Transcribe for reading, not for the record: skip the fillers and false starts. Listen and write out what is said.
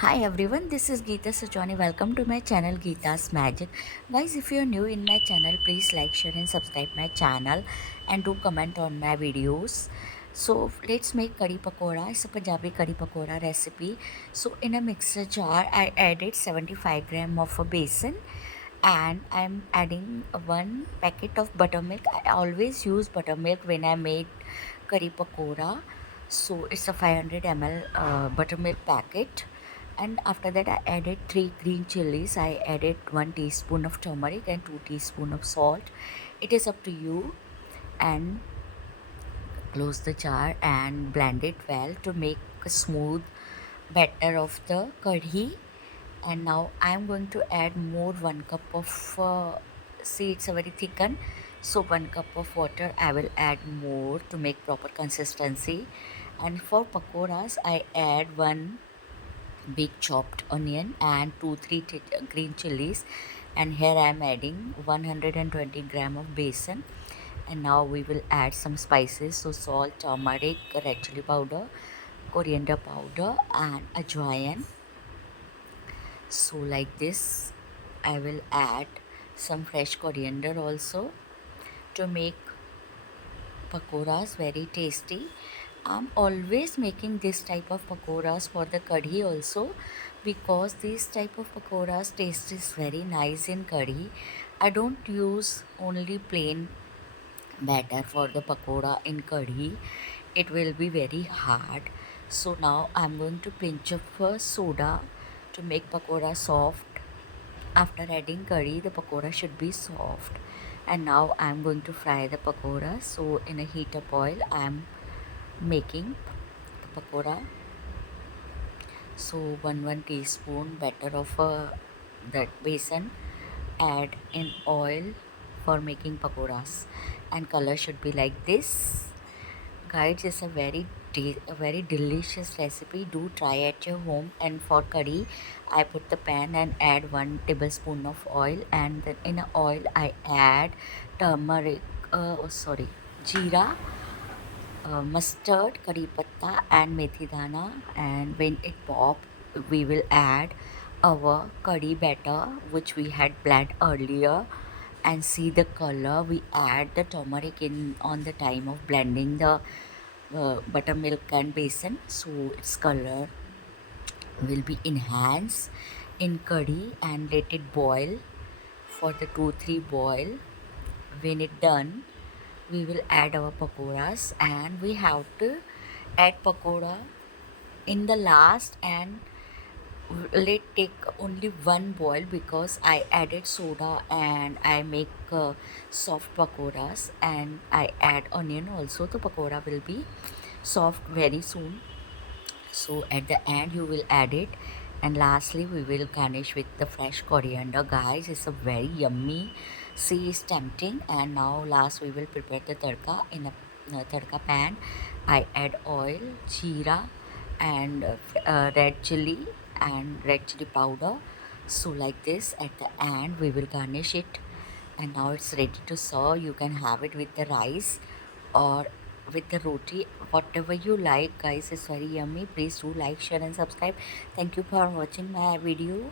Hi everyone, this is Geeta Sachoni. Welcome to my channel Geeta's Magic. Guys, if you're new in my channel, please like, share and subscribe my channel and do comment on my videos. So let's make Kadhi Pakora. It's a Punjabi Kadhi Pakora recipe. So in a mixer jar, I added 75 gram of a besan and I'm adding one packet of buttermilk. I always use buttermilk when I make Kadhi Pakora. So it's a 500 ml buttermilk packet, and after that I added 3 green chilies. I added 1 teaspoon of turmeric and 2 teaspoon of salt. It is up to you. And close the jar and blend it well to make a smooth batter of the curry. And now I am going to add more 1 cup of see, it's a very thickened, so 1 cup of water I will add more to make proper consistency. And for pakoras I add 1 big chopped onion and 2 3 green chilies. And here I am adding 120 gram of besan. And now we will add some spices, so salt, turmeric, red chili powder, coriander powder and ajwain. So like this I will add some fresh coriander also to make pakoras very tasty. I'm always making this type of pakoras for the kadhi also, because this type of pakoras taste is very nice in kadhi. I don't use only plain batter for the pakora in kadhi. It will be very hard. So now I'm going to pinch of soda to make pakora soft. After adding curry, the pakora should be soft. And now I'm going to fry the pakora. So in a heat of oil, I'm making the pakora. So one teaspoon batter of that besan, add in oil for making pakoras, and color should be like this. Guys, it's a very delicious recipe. Do try at your home. And for curry, I put the pan and add 1 tablespoon of oil, and then in a oil I add turmeric, jeera, mustard, curry patta and methi dana. And when it pop, we will add our curry batter which we had blended earlier. And see the color, we add the turmeric in on the time of blending the buttermilk and besan, so its color will be enhanced in curry. And let it boil for the 2 3 boil. When it done, we will add our pakoras, and we have to add pakora in the last. And let take only one boil, because I added soda and I make soft pakoras, and I add onion also, the pakora will be soft very soon. So at the end you will add it, and lastly we will garnish with the fresh coriander. Guys, it's a very yummy, see, it's tempting. And now last we will prepare the tadka. In a tadka pan I add oil, jeera and red chili and red chili powder. So like this, at the end we will garnish it. And now it's ready to serve. You can have it with the rice or with the roti, whatever you like. Guys, it's very yummy. Please do like, share and subscribe. Thank you for watching my video.